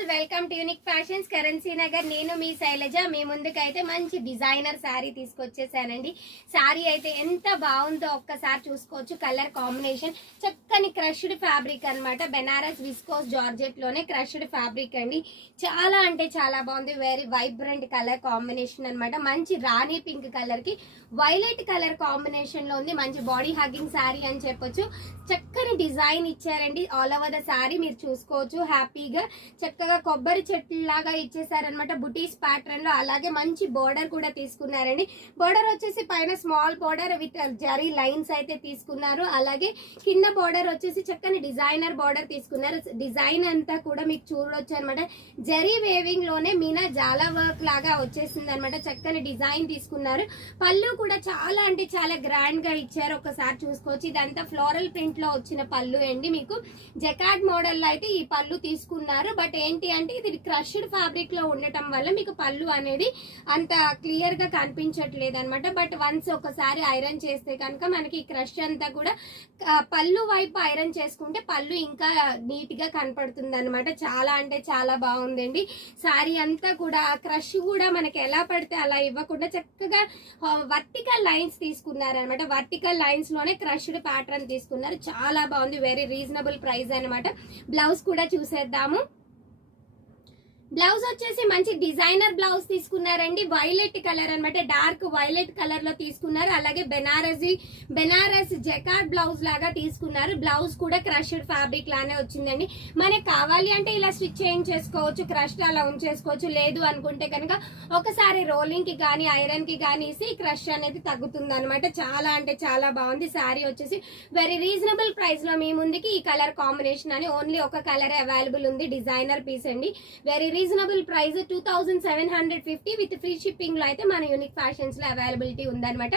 All welcome to unique fashions currency Nagar. నేను మీ శైలజ. మీ ముందుకైతే మంచి డిజైనర్ శారీ తీసుకొచ్చేసానండి. శారీ అయితే ఎంత బాగుందో ఒక్కసారి చూసుకోవచ్చు. కలర్ కాంబినేషన్ చక్కని క్రష్డ్ ఫ్యాబ్రిక్ అన్నమాట. బెనారస్ విస్కోస్ జార్జెట్ లోనే క్రష్డ్ ఫ్యాబ్రిక్ అండి. చాలా అంటే చాలా బాగుంది. వెరీ వైబ్రెంట్ కలర్ కాంబినేషన్ అన్నమాట. మంచి రాణి పింక్ కలర్ కి వైలెట్ కలర్ కాంబినేషన్ లో ఉంది. మంచి బాడీ హగ్గింగ్ శారీ అని చెప్పొచ్చు. చక్కని డిజైన్ ఇచ్చారండి ఆల్ ఓవర్ ద శారీ. మీరు చూసుకోవచ్చు హ్యాపీగా చక్కగా కొబ్బరి చెట్లు లాగా ఇచ్చేసారనమాట బుటీస్ ప్యాటర్న్ లో. అలాగే మంచి బోర్డర్ కూడా తీసుకున్నారండి. బోర్డర్ వచ్చేసి పైన small border with zari lines అయితే తీసుకున్నారు. అలాగే కింద బోర్డర్ వచ్చేసి చక్కని డిజైనర్ బోర్డర్ తీసుకున్నారు. డిజైన్ అంతా కూడా మీకు చూడొచ్చు అనమాట. జరీ వేవింగ్ లోనే మీనా జాలా వర్క్ లాగా వచ్చేసింది అనమాట. చక్కని డిజైన్ తీసుకున్నారు. పళ్ళు కూడా చాలా అంటే చాలా గ్రాండ్ గా ఇచ్చారు. ఒకసారి చూసుకోవచ్చు. ఇదంతా ఫ్లోరల్ ప్రింట్ లో వచ్చిన పళ్ళు అండి. మీకు జకార్డ్ మోడల్ లో అయితే ఈ పళ్ళు తీసుకున్నారు. బట్ ఏంటి అంటే ఇది క్రష్డ్ ఫ్యాబ్రిక్ లో ఉండటం వల్ల మీకు పళ్ళు అనేది అంత క్లియర్ గా కనిపించట్లేదు అనమాట. బట్ వన్స్ ఒకసారి ఐరన్ చేస్తే కనుక మనకి క్రష్ అంతా కూడా పళ్ళు వైపు ఐరన్ చేసుకుంటే పళ్ళు ఇంకా నీట్ గా కనపడుతుంది అనమాట. చాలా అంటే చాలా బాగుందండి. శారీ అంతా కూడా క్రష్ కూడా మనకి ఎలా పడితే అలా ఇవ్వకుండా చక్కగా వర్టికల్ లైన్స్ తీసుకున్నారనమాట. వర్టికల్ లైన్స్ లోనే క్రష్డ్ ప్యాటర్న్ తీసుకున్నారు. చాలా బాగుంది. వెరీ రీజనబుల్ ప్రైస్ అనమాట. బ్లౌజ్ కూడా చూసేద్దాము. బ్లౌజ్ వచ్చేసి మంచి డిజైనర్ బ్లౌజ్ తీసుకున్నారండి. వైలెట్ కలర్ అనమాట. డార్క్ వైలెట్ కలర్ లో తీసుకున్నారు. అలాగే బెనారస్ జకార్డ్ బ్లౌజ్ లాగా తీసుకున్నారు. బ్లౌజ్ కూడా క్రష్డ్ ఫ్యాబ్రిక్ లానే వచ్చిందండి. మనకి కావాలి అంటే ఇలా స్టిచ్ చేయించేసుకోవచ్చు. క్రష్డ్ అలా ఉంచేసుకోవచ్చు. లేదు అనుకుంటే కనుక ఒకసారి రోలింగ్ కి కానీ ఐరన్ కి కానీ క్రష్ అనేది తగ్గుతుంది అనమాట. చాలా అంటే చాలా బాగుంది. శారీ వచ్చేసి వెరీ రీజనబుల్ ప్రైస్ లో మీ ముందుకి ఈ కలర్ కాంబినేషన్ అని ఓన్లీ ఒక కలర్ అవైలబుల్ ఉంది. డిజైనర్ పీస్ అండి. Very reasonable price 2750 with free shipping లో అయితే మన యూనిక్ ఫ్యాషన్స్ లో అవైలబిలిటీ ఉందన్నమాట.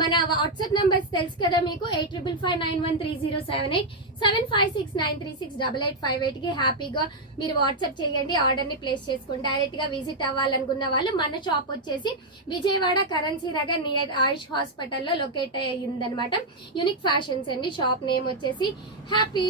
మన వాట్సాప్ నంబర్స్ తెలుసు కదా మీకు. 8555913078 7569368858 కి హ్యాపీగా మీరు వాట్సాప్ చేయండి. ఆర్డర్ ని ప్లేస్ చేసుకుని డైరెక్ట్ గా విజిట్ అవ్వాలనుకున్న వాళ్ళు మన షాప్ వచ్చేసి విజయవాడ కరెన్సీ నగర్ నియర్ ఆయుష్ హాస్పిటల్ లో లొకేట్ అయ్యిందనమాట. యూనిక్ ఫ్యాషన్స్ అండి. షాప్ నేమ్ వచ్చేసి హ్యాపీ.